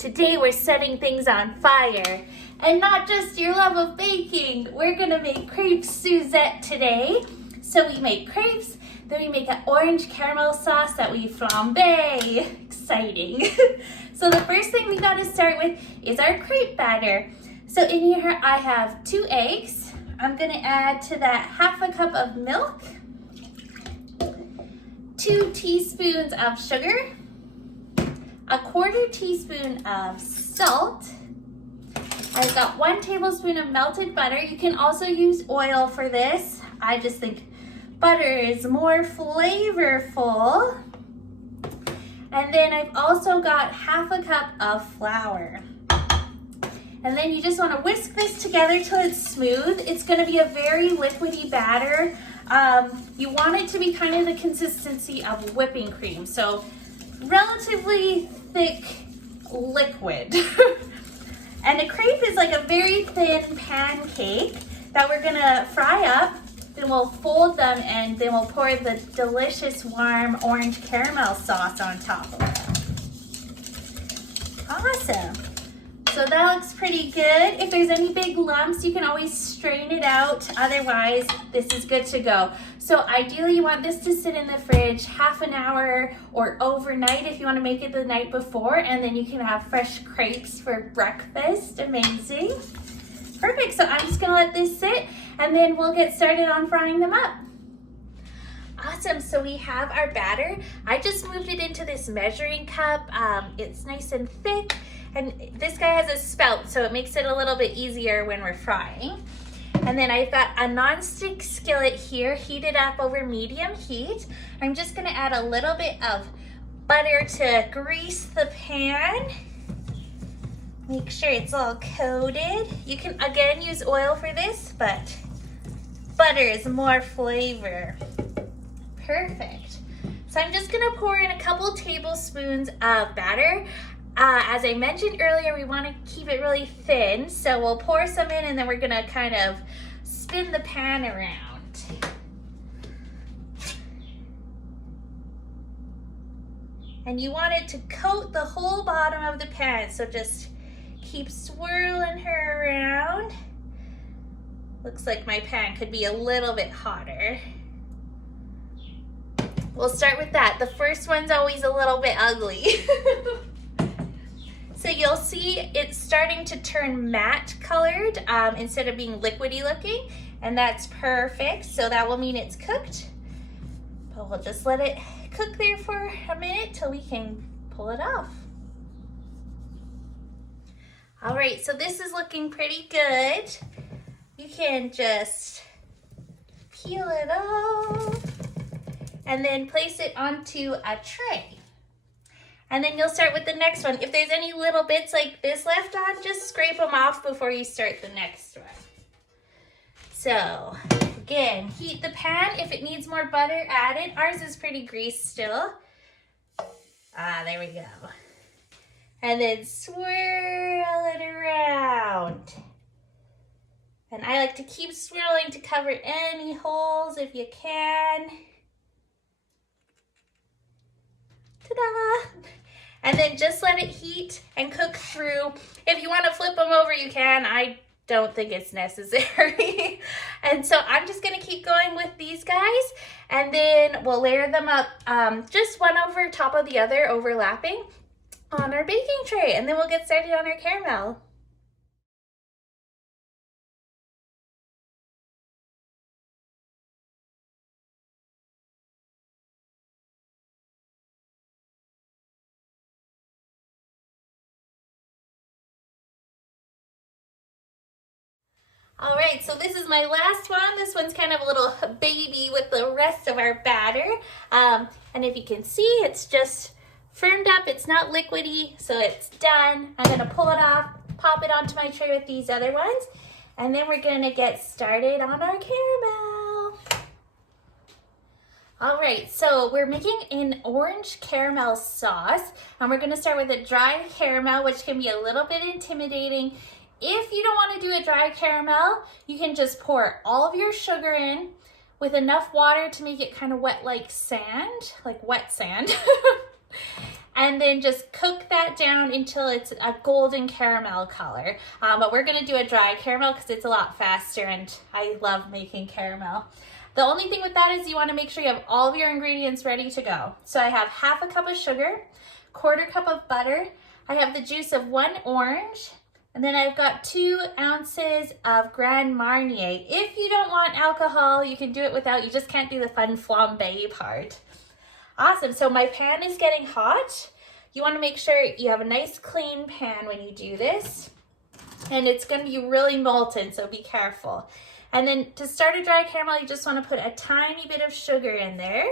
Today we're setting things on fire. And not just your love of baking, we're gonna make crepes Suzette today. So we make crepes, then we make an orange caramel sauce that we flambe. Exciting. So the first thing we gotta start with is our crepe batter. So in here I have 2 eggs. I'm gonna add to that half a cup of milk, 2 teaspoons of sugar, a 1/4 teaspoon of salt. I've got 1 tablespoon of melted butter. You can also use oil for this. I just think butter is more flavorful. And then I've also got half a cup of flour. And then you just want to whisk this together till it's smooth. It's going to be a very liquidy batter. You want it to be kind of the consistency of whipping cream. So relatively thick liquid. And a crepe is like a very thin pancake that we're gonna fry up. Then we'll fold them and then we'll pour the delicious warm orange caramel sauce on top of it. Awesome. So that looks pretty good. If there's any big lumps, you can always strain it out. Otherwise, this is good to go. So ideally, you want this to sit in the fridge half an hour or overnight if you want to make it the night before, and then you can have fresh crepes for breakfast. Amazing. Perfect. So I'm just going to let this sit, and then we'll get started on frying them up. Awesome, so we have our batter. I just moved it into this measuring cup. It's nice and thick, and this guy has a spout, so it makes it a little bit easier when we're frying. And then I've got a non-stick skillet here, heated up over medium heat. I'm just gonna add a little bit of butter to grease the pan. Make sure it's all coated. You can, again, use oil for this, but butter is more flavor. Perfect. So I'm just gonna pour in a couple tablespoons of batter. As I mentioned earlier, we wanna keep it really thin. So we'll pour some in and then we're gonna kind of spin the pan around. And you want it to coat the whole bottom of the pan. So just keep swirling her around. Looks like my pan could be a little bit hotter. We'll start with that. The first one's always a little bit ugly. So you'll see it's starting to turn matte colored instead of being liquidy looking, and that's perfect. So that will mean it's cooked. But we'll just let it cook there for a minute till we can pull it off. All right, so this is looking pretty good. You can just peel it off and then place it onto a tray. And then you'll start with the next one. If there's any little bits like this left on, just scrape them off before you start the next one. So again, heat the pan. If it needs more butter, add it. Ours is pretty greased still. There we go. And then swirl it around. And I like to keep swirling to cover any holes if you can. Ta-da! And then just let it heat and cook through. If you want to flip them over, you can. I don't think it's necessary. And so I'm just going to keep going with these guys. And then we'll layer them up just one over top of the other, overlapping on our baking tray. And then we'll get started on our caramel. All right, so this is my last one. This one's kind of a little baby with the rest of our batter. And if you can see, it's just firmed up. It's not liquidy, so it's done. I'm gonna pull it off, pop it onto my tray with these other ones, and then we're gonna get started on our caramel. All right, so we're making an orange caramel sauce, and we're gonna start with a dry caramel, which can be a little bit intimidating. If you don't want to do a dry caramel, you can just pour all of your sugar in with enough water to make it kind of wet like sand, like wet sand. and then just cook that down until it's a golden caramel color. But we're gonna do a dry caramel because it's a lot faster and I love making caramel. The only thing with that is you wanna make sure you have all of your ingredients ready to go. So I have half a cup of sugar, 1/4 cup of butter, I have the juice of 1 orange, and then I've got 2 ounces of Grand Marnier. If you don't want alcohol, you can do it without, you just can't do the fun flambe part. Awesome, so my pan is getting hot. You wanna make sure you have a nice clean pan when you do this. And it's gonna be really molten, so be careful. And then to start a dry caramel, you just wanna put a tiny bit of sugar in there.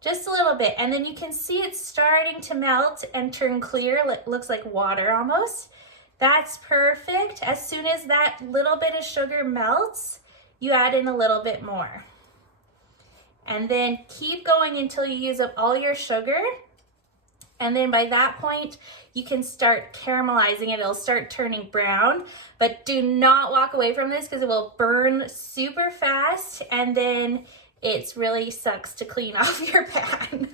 Just a little bit, and then you can see it's starting to melt and turn clear. It looks like water almost. That's perfect. As soon as that little bit of sugar melts, you add in a little bit more. And then keep going until you use up all your sugar. And then by that point, you can start caramelizing it. It'll start turning brown, but do not walk away from this because it will burn super fast, and then it really sucks to clean off your pan.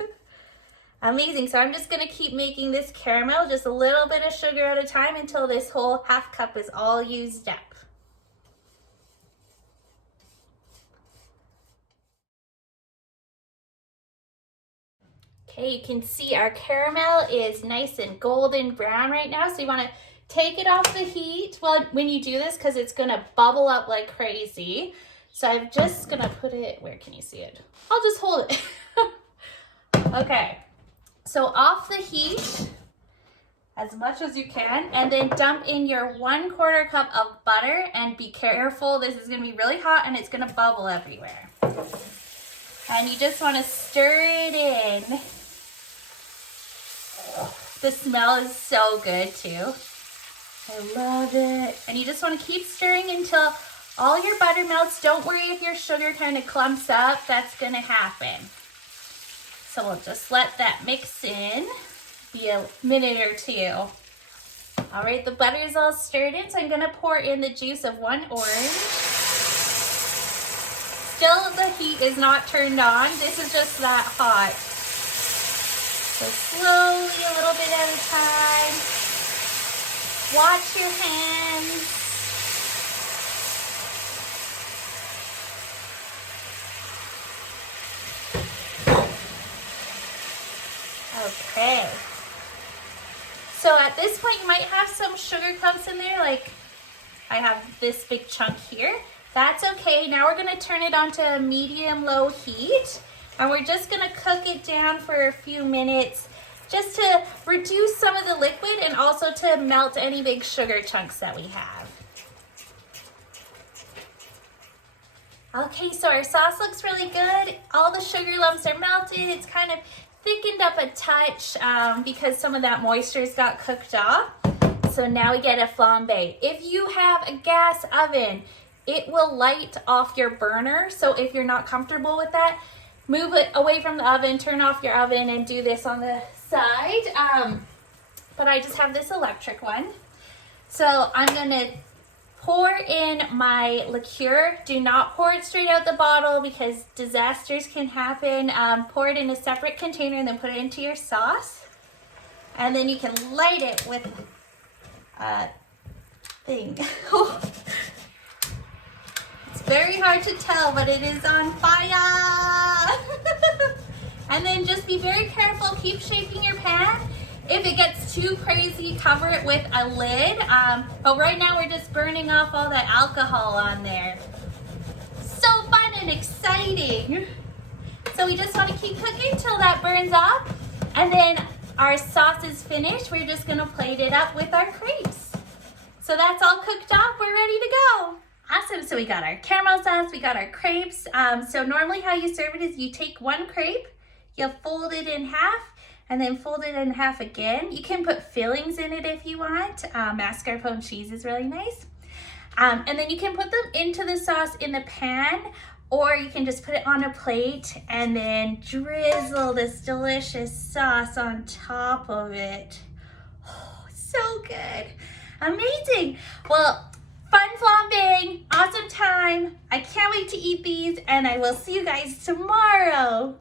Amazing, so I'm just gonna keep making this caramel, just a little bit of sugar at a time until this whole half cup is all used up. Okay, you can see our caramel is nice and golden brown right now, so you wanna take it off the heat when you do this because it's gonna bubble up like crazy. So I'm just gonna put it, where can you see it? I'll just hold it. Okay, so off the heat as much as you can, and then dump in your 1/4 cup of butter, and be careful, this is gonna be really hot and it's gonna bubble everywhere. And you just wanna stir it in. The smell is so good too. I love it. And you just wanna keep stirring until all your butter melts. Don't worry if your sugar kind of clumps up, that's gonna happen. So we'll just let that mix in, be a minute or 2. All right, the butter is all stirred in, so I'm gonna pour in the juice of 1 orange. Still, the heat is not turned on. This is just that hot. So slowly, a little bit at a time. Watch your hands. Okay, so at this point you might have some sugar clumps in there, like I have this big chunk here. That's okay. Now we're gonna turn it on to a medium-low heat, and we're just gonna cook it down for a few minutes just to reduce some of the liquid and also to melt any big sugar chunks that we have. Okay, so our sauce looks really good. All the sugar lumps are melted. It's kind of thickened up a touch because some of that moisture's got cooked off. So now we get a flambe. If you have a gas oven, it will light off your burner. So if you're not comfortable with that, move it away from the oven, turn off your oven, and do this on the side. But I just have this electric one. So I'm gonna pour in my liqueur. Do not pour it straight out the bottle because disasters can happen. Pour it in a separate container and then put it into your sauce. And then you can light it with a thing. It's very hard to tell, but it is on fire. And then just be very careful, keep shaking your pan. If it gets too crazy, cover it with a lid. But right now we're just burning off all that alcohol on there. So fun and exciting. So we just want to keep cooking till that burns off. And then our sauce is finished. We're just gonna plate it up with our crepes. So that's all cooked off, we're ready to go. Awesome, so we got our caramel sauce, we got our crepes. So normally how you serve it is you take 1 crepe, you fold it in half, and then fold it in half again. You can put fillings in it if you want. Mascarpone cheese is really nice. And then you can put them into the sauce in the pan, or you can just put it on a plate and then drizzle this delicious sauce on top of it. Oh, so good. Amazing. Well, fun flambing, awesome time. I can't wait to eat these, and I will see you guys tomorrow.